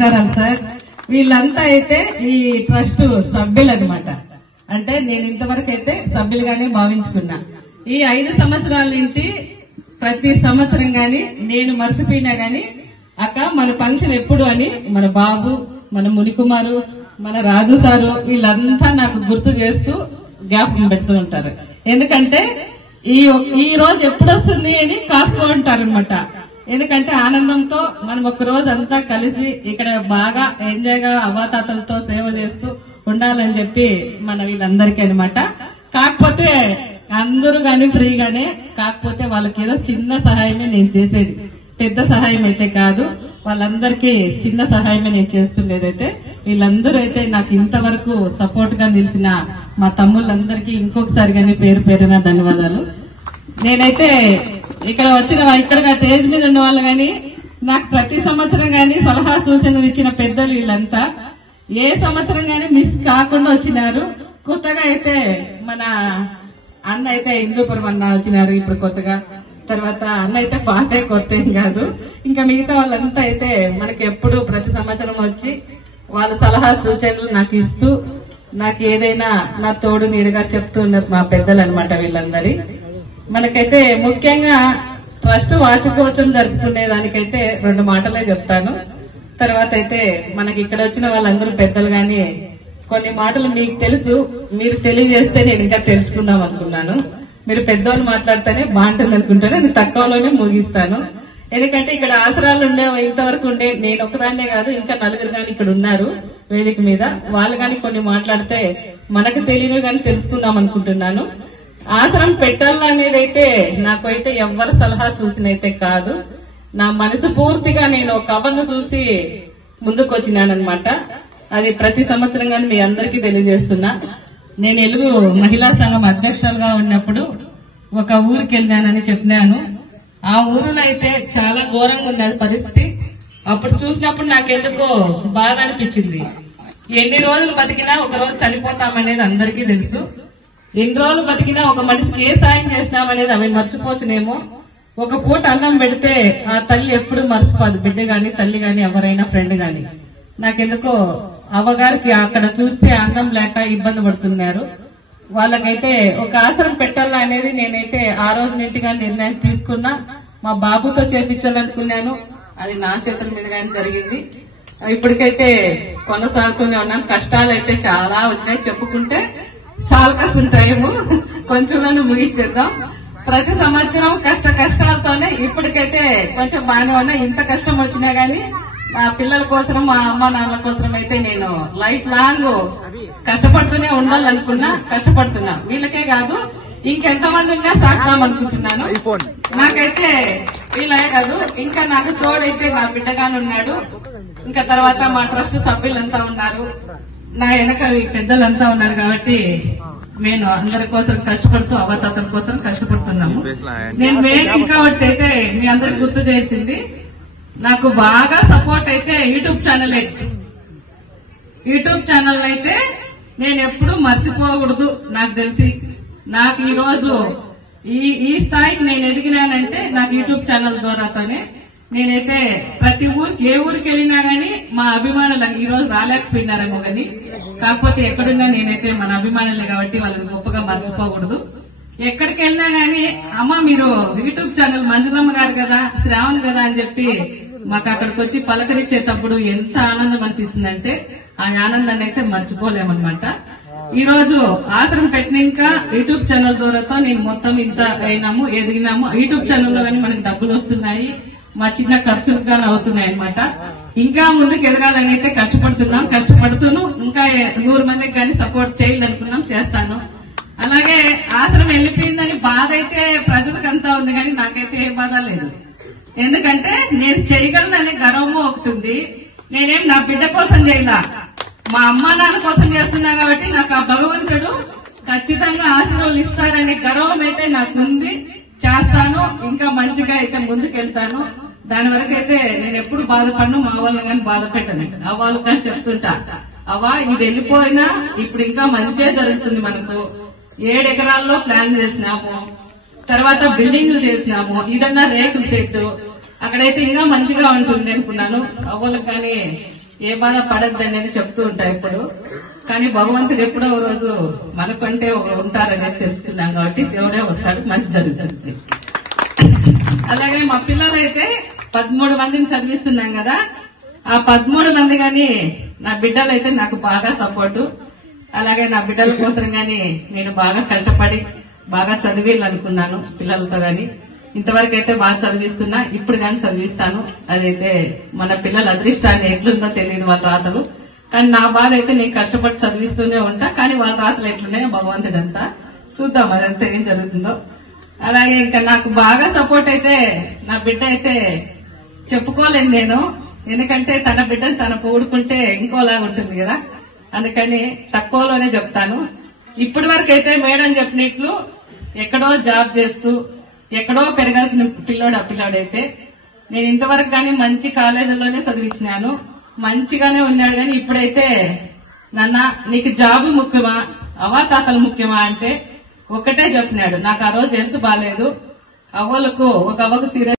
నమస్కారాలు సార్. వీళ్ళంతా అయితే ఈ ట్రస్ట్ సభ్యులు అనమాట. అంటే నేను ఇంతవరకు అయితే సభ్యులుగానే భావించుకున్నా. ఈ 5 సంవత్సరాల నుండి ప్రతి సంవత్సరం గాని నేను మర్చిపోయినా గాని అక్క మన ఫంక్షన్ ఎప్పుడు అని మన బాబు, మన మునికుమారు, మన రాజు సారు వీళ్ళంతా నాకు గుర్తు చేస్తూ జ్ఞాపకం పెడుతూ ఉంటారు. ఎందుకంటే ఈ రోజు ఎప్పుడు వస్తుంది అని కాస్తూ ఉంటారు అనమాట. ఎందుకంటే ఆనందంతో మనం ఒక రోజు అంతా కలిసి ఇక్కడ బాగా ఎంజాయ్ గా అవ్వాతాతలతో సేవ చేస్తూ ఉండాలని చెప్పి మన వీళ్ళందరికీ అనమాట. కాకపోతే అందరూ గాని ఫ్రీగానే, కాకపోతే వాళ్ళకి ఏదో చిన్న సహాయమే నేను చేసేది, పెద్ద సహాయం అయితే కాదు. వాళ్ళందరికీ చిన్న సహాయమే నేను చేస్తుండేదైతే. వీళ్ళందరూ అయితే నాకు ఇంతవరకు సపోర్ట్ గా నిలిచిన మా తమ్ముళ్ళందరికీ ఇంకొకసారి గానీ పేరు పేరున ధన్యవాదాలు. నేనైతే ఇక్కడ స్టేజ్ మీద ఉన్న వాళ్ళు గాని నాకు ప్రతి సంవత్సరం గాని సలహా సూచనలు ఇచ్చిన పెద్దలు వీళ్ళంతా ఏ సంవత్సరం గానీ మిస్ కాకుండా వచ్చినారు. కొత్తగా అయితే మన అన్న అయితే హిందూపురం అన్న వచ్చినారు ఇప్పుడు కొత్తగా. తర్వాత అన్న అయితే పాటే కొత్త ఏం కాదు. ఇంకా మిగతా వాళ్ళంతా అయితే మనకి ఎప్పుడు ప్రతి సంవత్సరం వచ్చి వాళ్ళ సలహా సూచనలు నాకు ఇస్తూ నాకు ఏదైనా నా తోడు నీడుగా చెప్తూ ఉన్నారు మా పెద్దలు అనమాట వీళ్ళందరి. మనకైతే ముఖ్యంగా ట్రస్ట్ వార్షికోత్సవం జరుపుకునే దానికైతే 2 మాటలే చెప్తాను. తర్వాత అయితే మనకి ఇక్కడ వచ్చిన వాళ్ళందరూ పెద్దలు గాని కొన్ని మాటలు మీకు తెలుసు, మీరు తెలియజేస్తే నేను ఇంకా తెలుసుకుందాం అనుకున్నాను. మీరు పెద్దవాళ్ళు మాట్లాడితేనే బాగుంటుంది అనుకుంటాను. నేను తక్కువలోనే ముగిస్తాను. ఎందుకంటే ఇక్కడ ఆసరాలు ఇంతవరకు ఉండే నేను ఒకదాన్నే కాదు, ఇంకా 4 గాని ఇక్కడ ఉన్నారు వేదిక మీద. వాళ్ళు గాని కొన్ని మాట్లాడితే మనకు తెలియని గాని తెలుసుకుందాం అనుకుంటున్నాను. ఆసరం పెట్టాలనేది అయితే నాకైతే ఎవ్వరి సలహా సూచనైతే కాదు. నా మనసు పూర్తిగా నేను కవర్ను చూసి ముందుకు వచ్చినానమాట. అది ప్రతి సంవత్సరం గానీ మీ అందరికీ తెలియజేస్తున్నా. నేను ఎలుగు మహిళా సంఘం అధ్యక్షులుగా ఉన్నప్పుడు ఒక ఊరికి వెళ్ళానని చెప్పినాను. ఆ ఊరిలో అయితే చాలా ఘోరంగా ఉన్నది పరిస్థితి. అప్పుడు చూసినప్పుడు నాకెందుకో బాధ అనిపించింది. ఎన్ని రోజులు బతికినా ఒక రోజు చనిపోతామనేది అందరికీ తెలుసు. ఎన్ని రోజులు బతికినా ఒక మనిషికి ఏ సాయం చేసినామనేది అవి మర్చిపోవచ్చునేమో. ఒక పూట అన్నం పెడితే ఆ తల్లి ఎప్పుడు మర్చిపోదు, బిడ్డ గాని తల్లి గాని ఎవరైనా ఫ్రెండ్ గాని. నాకెందుకో అవ్వగారికి అక్కడ చూస్తే అన్నం లేక ఇబ్బంది పడుతున్నారు. వాళ్ళకైతే ఒక ఆసరం పెట్టాలా అనేది నేనైతే ఆ రోజు నింటిగా నిర్ణయం తీసుకున్నా. మా బాబుతో చేపించాలనుకున్నాను, అది నా చేతుల మీద గాని జరిగింది. ఇప్పటికైతే కొనసాగుతూనే ఉన్నాను. కష్టాలు అయితే చాలా వచ్చినాయి, చెప్పుకుంటే చాలా కష్టం టైము కొంచెంలోనే ముగించేద్దాం. ప్రతి సంవత్సరం కష్టాలతోనే ఇప్పటికైతే కొంచెం బాగానే ఉన్నా. ఇంత కష్టం వచ్చినా గానీ మా పిల్లల కోసం, మా అమ్మ నాన్నల కోసం అయితే నేను లైఫ్ లాంగ్ కష్టపడుతూనే ఉండాలనుకున్నా, కష్టపడుతున్నా. వీళ్ళకే కాదు ఇంకెంతమంది ఉన్నా సాగుతాం అనుకుంటున్నాను. నాకైతే వీళ్ళే కాదు, ఇంకా నాకు తోడైతే నా బిడ్డగానే ఉన్నాడు. ఇంకా తర్వాత మా ట్రస్ట్ సభ్యులంతా ఉన్నారు, నా వెనక పెద్దలంతా ఉన్నారు. కాబట్టి నేను అందరి కోసం కష్టపడుతూ అవతాతల కోసం కష్టపడుతున్నాము. నేను మెయిన్ ఇంకా ఒకటి అయితే మీ అందరికి గుర్తు చేసింది, నాకు బాగా సపోర్ట్ అయితే యూట్యూబ్ ఛానల్ అయితే నేను ఎప్పుడు మర్చిపోకూడదు. నాకు తెలిసి నాకు ఈ రోజు ఈ స్థాయికి నేను ఎదిగినానంటే నాకు యూట్యూబ్ ఛానల్ ద్వారాతోనే. నేనైతే ప్రతి ఊరికి ఏ ఊరికి వెళ్ళినా గానీ మా అభిమానులు ఈ రోజు రాలేకపోయినారేమో కానీ, కాకపోతే ఎక్కడున్నా నేనైతే మన అభిమానులే కాబట్టి వాళ్ళని గొప్పగా మర్చిపోకూడదు. ఎక్కడికి వెళ్ళినా గానీ అమ్మ మీరు యూట్యూబ్ ఛానల్ మంజులమ్మ గారు కదా, శ్రావణ్ కదా అని చెప్పి మాకు అక్కడికి వచ్చి పలకరించేటప్పుడు ఎంత ఆనందం అనిపిస్తుందంటే ఆ ఆనందాన్ని అయితే మర్చిపోలేమన్నమాట. ఈ రోజు ఆసరం పెట్టినాక యూట్యూబ్ ఛానల్ ద్వారాతో నేను మొత్తం ఇంత అయినాము, ఎదిగినాము. యూట్యూబ్ ఛానల్లో గానీ మనకి డబ్బులు వస్తున్నాయి, మా చిన్న ఖర్చులు కానీ అవుతున్నాయి అనమాట. ఇంకా ముందుకు ఎదగాలని అయితే కష్టపడుతూను ఇంకా 100 మందికి కానీ సపోర్ట్ చేయాలనుకున్నాం, చేస్తాను. అలాగే ఆసరం వెళ్ళిపోయిందని బాధ అయితే ప్రజలకంతా ఉంది కానీ నాకైతే ఏ బాధ లేదు. ఎందుకంటే నేను చేయగలననే గర్వము ఒకటి ఉంది. నేనేం నా బిడ్డ కోసం చేయలా, మా అమ్మా నాన్న కోసం చేస్తున్నా కాబట్టి నాకు ఆ భగవంతుడు ఖచ్చితంగా ఆశీర్వాదాలు ఇస్తారనే గర్వం అయితే నాకుంది. చేస్తాను, ఇంకా మంచిగా అయితే ముందుకెళ్తాను. దాని వరకు అయితే నేను ఎప్పుడు బాధపడను, మా వాళ్ళని కానీ బాధ పెట్టను. అవ్వాలి కానీ చెప్తుంటా, అవ్వా ఇది వెళ్ళిపోయినా ఇప్పుడు ఇంకా మంచిగా జరుగుతుంది. మనకు 7 ఎకరాల్లో ప్లాన్ చేసినాము, తర్వాత బిల్డింగ్లు చేసినాము, ఇదన్నా రేకుల సెట్, అక్కడైతే ఇంకా మంచిగా ఉంటుంది అనుకున్నాను. అవ్వలకు కానీ ఏ బాధ పడద్దు అనేది చెప్తూ ఉంటా ఎప్పుడు. కానీ భగవంతుడు ఎప్పుడో ఒక రోజు మనకంటే ఉంటారనేది తెలుసుకున్నాం కాబట్టి దేవుడే వస్తాడు, మంచి జరుగుతుంది. అలాగే మా పిల్లలైతే 13 మందిని చదివిస్తున్నాం కదా, ఆ 13 మంది గాని నా బిడ్డలైతే నాకు బాగా సపోర్టు. అలాగే నా బిడ్డల కోసం గాని నేను బాగా కష్టపడి బాగా చదివిందనుకున్నాను పిల్లలతో గాని. ఇంతవరకు అయితే బాగా చదివిస్తున్నా, ఇప్పుడు గాని చదివిస్తాను. అదైతే మన పిల్లల అదృష్టాన్ని ఎట్లుందో తెలియదు వాళ్ళ రాతలు. కానీ నా బాధ అయితే నేను కష్టపడి చదివిస్తూనే ఉంటా, కానీ వాళ్ళ రాతలు ఎట్లున్నాయో భగవంతుడంతా చూద్దాం అదంతా ఏం జరుగుతుందో. అలాగే ఇంకా నాకు బాగా సపోర్ట్ అయితే నా బిడ్డ అయితే చెప్పుకోలేను నేను, ఎందుకంటే తన బిడ్డను తన పొగుడుకుంటే ఇంకోలాగా ఉంటుంది కదా, అందుకని తక్కువలోనే చెప్తాను. ఇప్పటి వరకు అయితే మేడం చెప్పినట్లు ఎక్కడో జాబ్ చేస్తూ ఎక్కడో పెరగాల్సిన పిల్లోడు ఆ పిల్లోడైతే నేను ఇంతవరకు గానీ మంచి కాలేజీలోనే చదివించినాను, మంచిగానే ఉన్నాడు. కానీ ఇప్పుడైతే నాన్న నీకు జాబు ముఖ్యమా అవాతాతలు ముఖ్యమా అంటే ఒకటే చెప్పినాడు. నాకు ఆ రోజు హెల్త్ బాగాలేదు, ఒక అవ్వకు సీరియస్